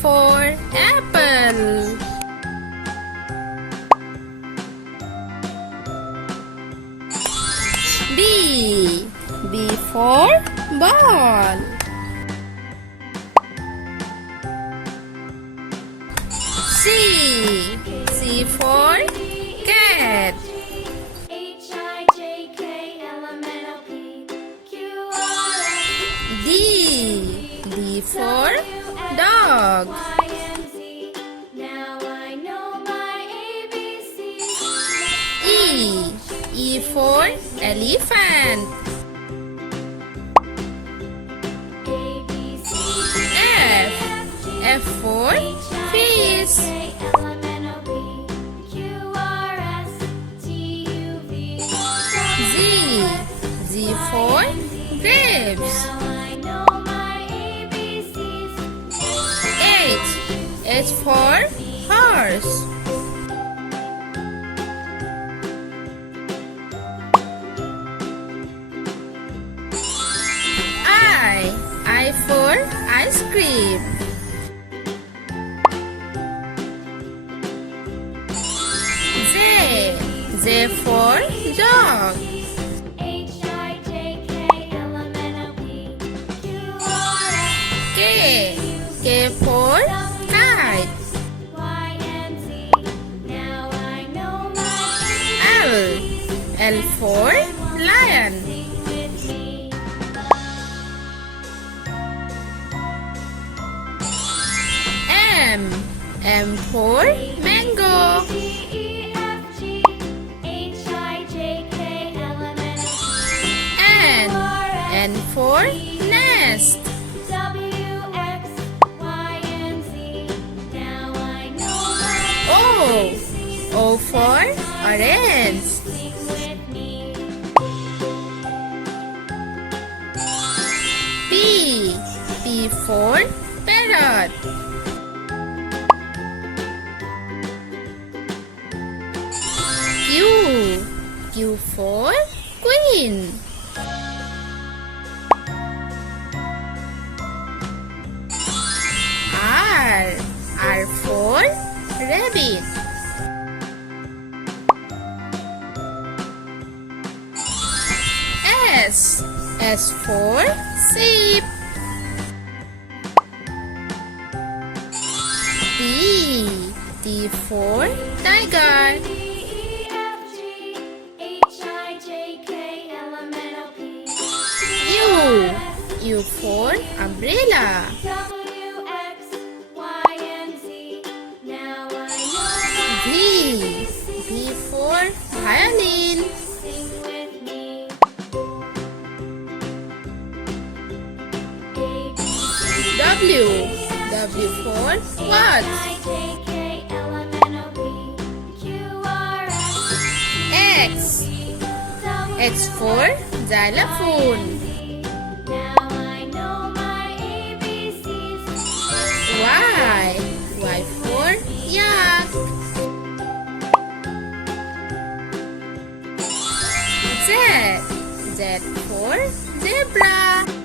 for apple. B for ball. C for cat. D for dog. E for elephant. F for fish. Z for grapes. H for horse. I for ice cream. J for dog. K for kite. L for lion. M for mango. N for nest. O for orange. P for parrot. Q for queen. R for rabbit. S for sheep. T for tiger. U for umbrella. V for violin. W for watch. X for xylophone. Y for yak. Z for zebra.